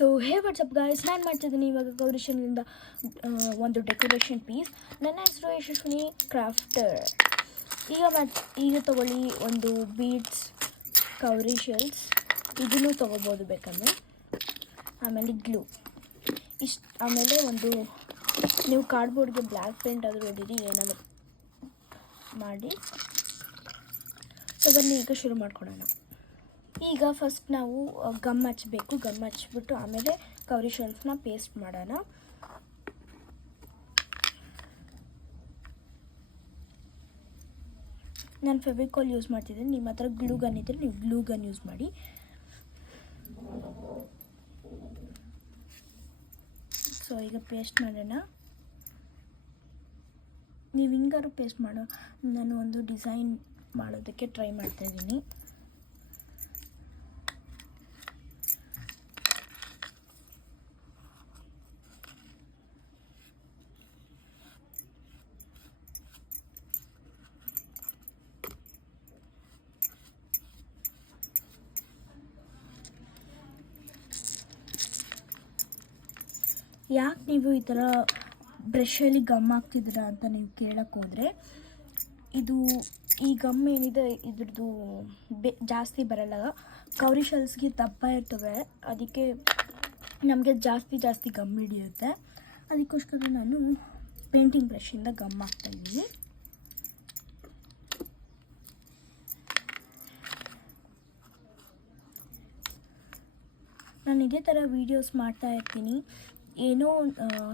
So hey WhatsApp guys, ನಾನು ಮಾಡ್ತಿದ್ದೀನಿ ಇವಾಗ ಗೌರಿಶನ್ನಿಂದ ಒಂದು ಡೆಕೋರೇಷನ್ ಪೀಸ್. ನನ್ನ ಹೆಸರು ಯಶಸ್ವಿನಿ ಕ್ರಾಫ್ಟರ್. ಈಗ ತೊಗೊಳ್ಳಿ ಒಂದು ಬೀಡ್ಸ್, ಕೌರಿ ಶೆಲ್ಸ್, ಇದನ್ನು ತೊಗೋಬೋದು ಬೇಕಂದರೆ. ಆಮೇಲೆ ಗ್ಲೂ ಆಮೇಲೆ ಒಂದು ನೀವು ಕಾರ್ಡ್ಬೋರ್ಡ್ಗೆ ಬ್ಲ್ಯಾಕ್ ಪೇಂಟ್ ಆದರೂ ಹೊಡೀರಿ, ಏನಾದರೂ ಮಾಡಿ. ಅದನ್ನು ಈಗ ಶುರು ಮಾಡ್ಕೊಳ್ಳೋಣ. ಈಗ ಫಸ್ಟ್ ನಾವು ಗಮ್ ಹಚ್ಚಬೇಕು. ಗಮ್ ಹಚ್ಬಿಟ್ಟು ಆಮೇಲೆ ಕೌರಿ ಶೆಲ್ಸ್ನ ಪೇಸ್ಟ್ ಮಾಡೋಣ. ನಾನು ಫೆವಿಕಾಲ್ ಯೂಸ್ ಮಾಡ್ತಿದ್ದೀನಿ. ನಿಮ್ಮ ಹತ್ರ ಗ್ಲೂ ಗನ್ ಇದ್ದರೆ ನೀವು ಗ್ಲೂ ಗನ್ ಯೂಸ್ ಮಾಡಿ. ಸೊ ಈಗ ಪೇಸ್ಟ್ ಮಾಡೋಣ. ನೀವು ಹಿಂಗಾರು ಪೇಸ್ಟ್ ಮಾಡೋ, ನಾನು ಒಂದು ಡಿಸೈನ್ ಮಾಡೋದಕ್ಕೆ ಟ್ರೈ ಮಾಡ್ತಾಯಿದ್ದೀನಿ. ಯಾಕೆ ನೀವು ಈ ಥರ ಬ್ರಷಲ್ಲಿ ಗಮ್ ಹಾಕ್ತಿದ್ದೀರಾ ಅಂತ ನೀವು ಕೇಳಕ್ಕೆ ಹೋದರೆ, ಈ ಗಮ್ ಏನಿದೆ ಇದ್ರದ್ದು ಜಾಸ್ತಿ ಬರಲ್ಲ. ಕೌರಿ ಶೆಲ್ಸ್ಗೆ ದಪ್ಪ ಇರ್ತವೆ, ಅದಕ್ಕೆ ನಮಗೆ ಜಾಸ್ತಿ ಗಮ್ ಹಿಡಿಯುತ್ತೆ. ಅದಕ್ಕೋಸ್ಕರ ನಾನು ಪೇಂಟಿಂಗ್ ಬ್ರಷಿಂದ ಗಮ್ ಹಾಕ್ತಾಯಿದ್ದೀನಿ. ನಾನು ಇದೇ ಥರ ವೀಡಿಯೋಸ್ ಮಾಡ್ತಾಯಿರ್ತೀನಿ. ಏನೋ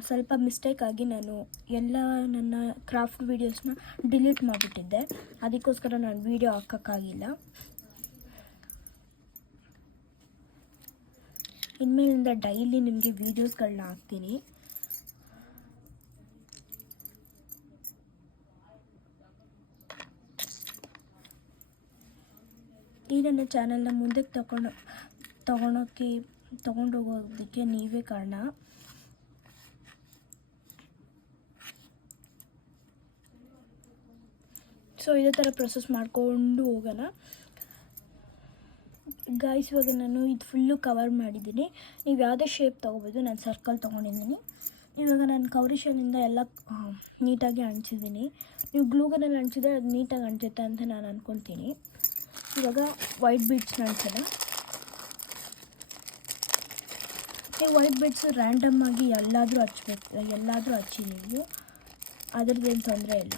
ಸ್ವಲ್ಪ ಮಿಸ್ಟೇಕ್ ಆಗಿ ನಾನು ಎಲ್ಲ ನನ್ನ ಕ್ರಾಫ್ಟ್ ವೀಡಿಯೋಸ್ನ ಡಿಲೀಟ್ ಮಾಡಿಬಿಟ್ಟಿದ್ದೆ. ಅದಕ್ಕೋಸ್ಕರ ನಾನು ವೀಡಿಯೋ ಹಾಕೋಕ್ಕಾಗಿಲ್ಲ. ಇನ್ಮೇಲಿಂದ ಡೈಲಿ ನಿಮಗೆ ವೀಡಿಯೋಸ್ಗಳನ್ನ ಹಾಕ್ತೀನಿ. ಈ ನನ್ನ ಚಾನಲ್ನ ಮುಂದಕ್ಕೆ ತಗೊಂಡೋಗೋದಕ್ಕೆ ನೀವೇ ಕಾರಣ. ಸೊ ಇದೇ ಥರ ಪ್ರೊಸೆಸ್ ಮಾಡಿಕೊಂಡು ಹೋಗೋಣ ಗಾಯ್ಸ್. ಇವಾಗ ನಾನು ಇದು ಫುಲ್ಲು ಕವರ್ ಮಾಡಿದ್ದೀನಿ. ನೀವು ಯಾವುದೇ ಶೇಪ್ ತೊಗೋಬೋದು. ನಾನು ಸರ್ಕಲ್ ತೊಗೊಂಡಿದ್ದೀನಿ. ಇವಾಗ ನಾನು ಕೌರಿ ಶೆಲ್ಲಿಂದ ಎಲ್ಲ ನೀಟಾಗಿ ಅಂಟಿಸಿದ್ದೀನಿ. ನೀವು ಗ್ಲೂಗನಲ್ಲಿ ಅಂಟಿಸಿದ್ರೆ ಅದು ನೀಟಾಗಿ ಅಂಟುತ್ತೆ ಅಂತ ನಾನು ಅಂದ್ಕೊತೀನಿ. ಇವಾಗ ವೈಟ್ ಬೀಡ್ಸ್ನ ಅಂಟಿಸೋಣ. ನೀವು ವೈಟ್ ಬೀಡ್ಸು ರ್ಯಾಂಡಮ್ ಆಗಿ ಎಲ್ಲಾದರೂ ಹಚ್ಚಿ ನೀವು, ಅದರದ್ದೇನು ತೊಂದರೆ ಇಲ್ಲ.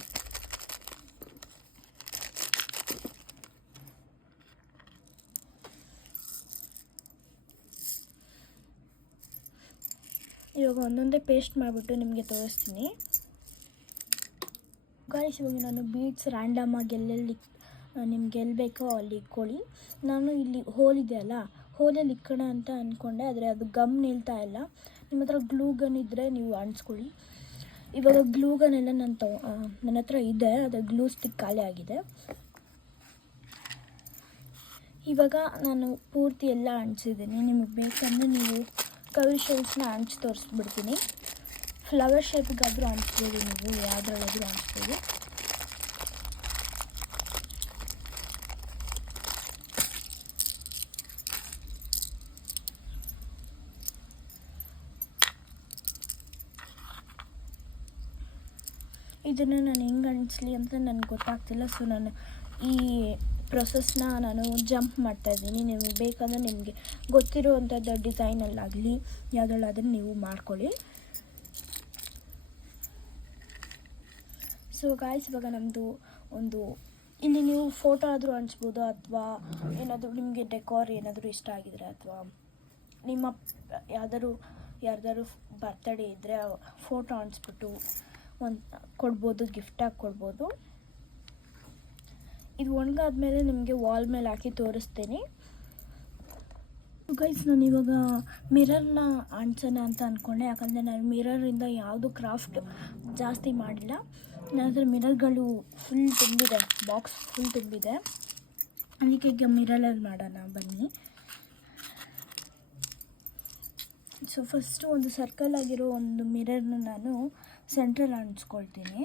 ಇವಾಗ ಒಂದೊಂದೇ ಪೇಸ್ಟ್ ಮಾಡಿಬಿಟ್ಟು ನಿಮಗೆ ತೋರಿಸ್ತೀನಿ ಗಾಯ್ಸ್. ಇವಾಗ ನಾನು ಬೀಡ್ಸ್ ರ್ಯಾಂಡಮ್ ಆಗಿ ಎಲ್ಲೆಲ್ಲಿ ನಿಮ್ಗೆ ಎಲ್ಲಿ ಬೇಕೋ ಅಲ್ಲಿ ಇಟ್ಕೊಳ್ಳಿ. ನಾನು ಇಲ್ಲಿ ಹೋಲ್ ಇದೆಯಲ್ಲ, ಹೋಲಲ್ಲಿ ಇಕ್ಕೋಣ ಅಂತ ಅಂದ್ಕೊಂಡೆ, ಆದರೆ ಅದು ಗಮ್ ನಿಲ್ತಾ ಇಲ್ಲ. ನಿಮ್ಮ ಹತ್ರ ಗ್ಲೂ ಗನ್ ಇದ್ದರೆ ನೀವು ಅಂಟಿಸ್ಕೊಳ್ಳಿ. ಇವಾಗ ಗ್ಲೂ ಗನ್ ಎಲ್ಲ ನನ್ನ ಹತ್ರ ಇದೆ, ಅದು ಗ್ಲೂ ಸ್ಟಿಕ್ ಖಾಲಿ ಆಗಿದೆ. ಇವಾಗ ನಾನು ಪೂರ್ತಿ ಎಲ್ಲ ಅಂಟಿಸಿದ್ದೀನಿ. ನಿಮಗೆ ಬೇಕಂದರೆ ನೀವು ಕೌರಿ ಶೆಲ್ಸ್ನ ಅಂಚು ತೋರಿಸ್ಬಿಡ್ತೀನಿ. ಫ್ಲವರ್ ಶೇಪಿಗಾದರೂ ಅಂಟಿಸ್ಬೋದು, ನೀವು ಯಾವುದ್ರಲ್ಲಾದರೂ ಅಂಟಿಸ್ಬೋದು. ಇದನ್ನು ನಾನು ಹೆಂಗೆ ಅಂಟಿಸ್ಲಿ ಅಂತ ನನಗೆ ಗೊತ್ತಾಗ್ತಿಲ್ಲ. ಸೊ ನಾನು ಈ ಪ್ರೊಸೆಸ್ನ ನಾನು ಜಂಪ್ ಮಾಡ್ತಾಯಿದ್ದೀನಿ. ನಿಮಗೆ ಬೇಕಂದರೆ ನಿಮಗೆ ಗೊತ್ತಿರುವಂಥದ್ದು ಡಿಸೈನಲ್ಲಾಗಲಿ ಯಾವುದ್ರಲ್ಲಾದರೂ ನೀವು ಮಾಡ್ಕೊಳ್ಳಿ. ಸೊ ಗಾಯ್ಸ್, ಇವಾಗ ನಮ್ಮದು ಇಲ್ಲಿ ನೀವು ಫೋಟೋ ಆದರೂ ಅಂಟಿಸ್ಬೋದು, ಅಥವಾ ಏನಾದರೂ ನಿಮಗೆ ಡೆಕೋರ್ ಏನಾದರೂ ಇಷ್ಟ ಆಗಿದ್ರೆ, ಅಥವಾ ನಿಮ್ಮ ಯಾರ್ದಾರು ಬರ್ತಡೇ ಇದ್ದರೆ ಫೋಟೋ ಅಂಟಿಸ್ಬಿಟ್ಟು ಕೊಡ್ಬೋದು, ಗಿಫ್ಟಾಗಿ ಕೊಡ್ಬೋದು. ಇದು ಒಣಗಾದ್ಮೇಲೆ ನಿಮಗೆ ವಾಲ್ ಮೇಲೆ ಹಾಕಿ ತೋರಿಸ್ತೀನಿ ಗೈಸ್. ನಾನು ಇವಾಗ ಮಿರರ್ನ ಅಂಟಿಸೋಣ ಅಂತ ಅಂದ್ಕೊಂಡೆ, ಯಾಕಂದರೆ ನಾನು ಮಿರರಿಂದ ಯಾವುದು ಕ್ರಾಫ್ಟ್ ಜಾಸ್ತಿ ಮಾಡಿಲ್ಲ. ನನ್ನ ಹತ್ರ ಮಿರರ್ಗಳು ಫುಲ್ ತುಂಬಿದೆ, ಬಾಕ್ಸ್ ಫುಲ್ ತುಂಬಿದೆ. ಅದಕ್ಕೆ ಈಗ ಮಿರರಲ್ಲಿ ಮಾಡೋಣ ಬನ್ನಿ. ಸೊ ಫಸ್ಟು ಒಂದು ಸರ್ಕಲ್ ಆಗಿರೋ ಒಂದು ಮಿರರ್ನ ನಾನು ಸೆಂಟ್ರಲ್ಲಿ ಅಂಟಿಸ್ಕೊಳ್ತೀನಿ.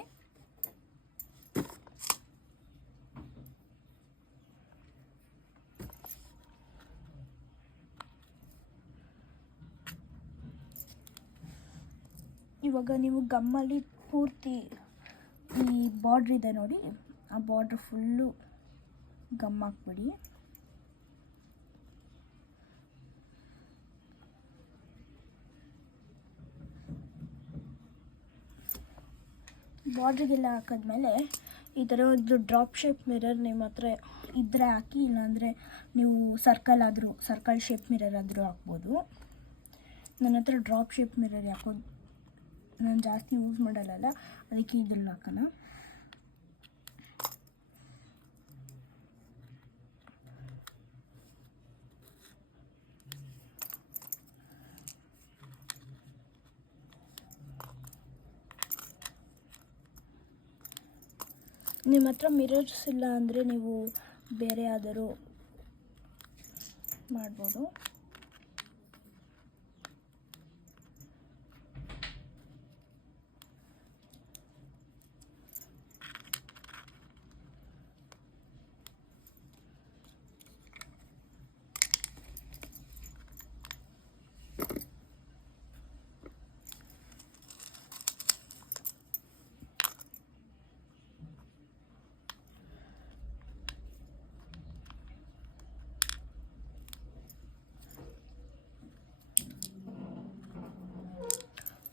ಇವಾಗ ನೀವು ಗಮ್ಮಲ್ಲಿ ಪೂರ್ತಿ ಈ ಬಾರ್ಡ್ರ್ ಇದೆ ನೋಡಿ, ಆ ಬಾರ್ಡ್ರ್ ಫುಲ್ಲು ಗಮ್ ಹಾಕ್ಬಿಡಿ. ಬಾರ್ಡ್ರಿಗೆಲ್ಲ ಹಾಕಿದ್ಮೇಲೆ ಈ ಥರ ಒಂದು ಡ್ರಾಪ್ ಶೇಪ್ ಮಿರರ್ ನಿಮ್ಮ ಹತ್ರ ಇದ್ದರೆ ಹಾಕಿ, ಇಲ್ಲಾಂದರೆ ನೀವು ಸರ್ಕಲ್ ಶೇಪ್ ಮಿರರ್ ಆದರೂ ಹಾಕ್ಬೋದು. ನನ್ನ ಹತ್ರ ಡ್ರಾಪ್ ಶೇಪ್ ಮಿರರ್ ಹಾಕೋದು ನಾನು ಜಾಸ್ತಿ ಯೂಸ್ ಮಾಡಲ್ಲ, ಅದಕ್ಕೆ ಇದ್ರಲ್ಲಿ ಹಾಕೋಣ. ನಿಮ್ಮ ಹತ್ರ ಮಿರರ್ಸ್ ಇಲ್ಲ ಅಂದರೆ ನೀವು ಬೇರೆ ಯಾವ್ದಾದ್ರು ಮಾಡ್ಬೋದು.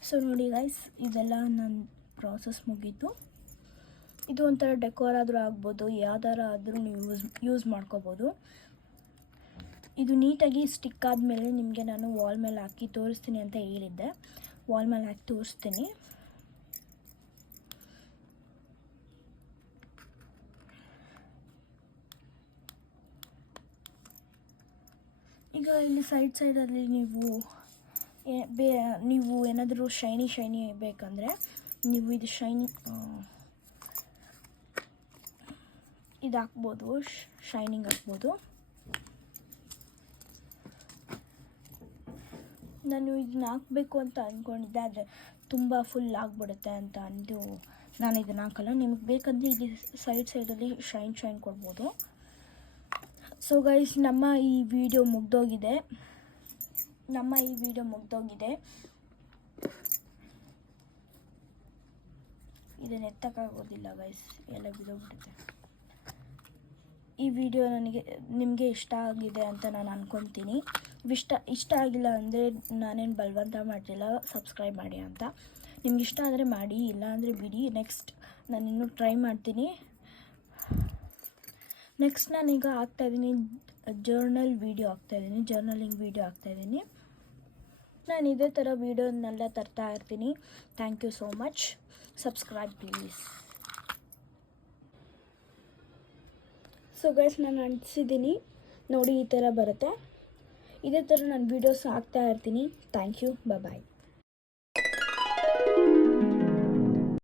ಸೊ ನೋಡಿ ಗೈಸ್, ಇದೆಲ್ಲ ನನ್ನ ಪ್ರಾಸೆಸ್ ಮುಗೀತು. ಇದು ಒಂಥರ ಡೆಕೋರ್ ಆದರೂ ಆಗ್ಬೋದು, ಯಾವ್ದಾರ ಆದರೂ ನೀವು ಯೂಸ್ ಮಾಡ್ಕೋಬೋದು. ಇದು ನೀಟಾಗಿ ಸ್ಟಿಕ್ ಆದಮೇಲೆ ನಿಮಗೆ ನಾನು ವಾಲ್ ಮೇಲೆ ಹಾಕಿ ತೋರಿಸ್ತೀನಿ ಅಂತ ಹೇಳಿದ್ದೆ. ವಾಲ್ ಮೇಲೆ ಹಾಕಿ ತೋರಿಸ್ತೀನಿ. ಈಗ ಇಲ್ಲಿ ಸೈಡಲ್ಲಿ ನೀವು ಏನಾದರೂ ಶೈನಿ ಬೇಕಂದರೆ ನೀವು ಇದು ಇದು ಹಾಕ್ಬೋದು, ಶೈನಿಂಗ್ ಹಾಕ್ಬೋದು. ನಾನು ಇದನ್ನ ಹಾಕಬೇಕು ಅಂತ ಅಂದ್ಕೊಂಡಿದ್ದೆ, ಆದರೆ ತುಂಬ ಫುಲ್ ಆಗಿಬಿಡುತ್ತೆ ಅಂತ ಅಂದು ನಾನು ಇದನ್ನು ಹಾಕಲ್ಲ. ನಿಮಗೆ ಬೇಕಂದರೆ ಇದು ಸೈಡಲ್ಲಿ ಶೈನ್ ಕೊಡ್ಬೋದು. ಸೊ ಗೈಸ್, ನಮ್ಮ ಈ ವಿಡಿಯೋ ಮುಗ್ದೋಗಿದೆ. ಇದನ್ನು ಎತ್ತಕ್ಕಾಗೋದಿಲ್ಲ ಗೈಸ್, ಎಲ್ಲ ಬಿದ್ದೋಗ್ಬಿಡುತ್ತೆ. ಈ ವಿಡಿಯೋ ನಿಮಗೆ ಇಷ್ಟ ಆಗಿದೆ ಅಂತ ನಾನು ಅಂದ್ಕೊತೀನಿ. ಇಷ್ಟ ಆಗಿಲ್ಲ ಅಂದರೆ ನಾನೇನು ಬಲವಂತ ಮಾಡ್ತಿಲ್ಲ ಸಬ್ಸ್ಕ್ರೈಬ್ ಮಾಡಿ ಅಂತ. ನಿಮ್ಗೆ ಇಷ್ಟ ಆದರೆ ಮಾಡಿ, ಇಲ್ಲ ಅಂದರೆ ಬಿಡಿ. ನೆಕ್ಸ್ಟ್ ನಾನು ಇನ್ನೂ ಟ್ರೈ ಮಾಡ್ತೀನಿ. ನೆಕ್ಸ್ಟ್ ನಾನೀಗ ಹಾಕ್ತಾಯಿದ್ದೀನಿ ಜರ್ನಲಿಂಗ್ ವೀಡಿಯೋ ಹಾಕ್ತಾಯಿದ್ದೀನಿ. ನಾನು ಇದೇ ಥರ ವೀಡಿಯೋನೆಲ್ಲ ತರ್ತಾ ಇರ್ತೀನಿ. Thank you so much. Subscribe please. So guys, ನಾನು ಅಂಟಿಸಿದ್ದೀನಿ ನೋಡಿ, ಈ ಥರ ಬರುತ್ತೆ. ಇದೇ ಥರ ನಾನು ವೀಡಿಯೋಸ್ ಹಾಕ್ತಾ ಇರ್ತೀನಿ. Thank you. ಬಾಯ್.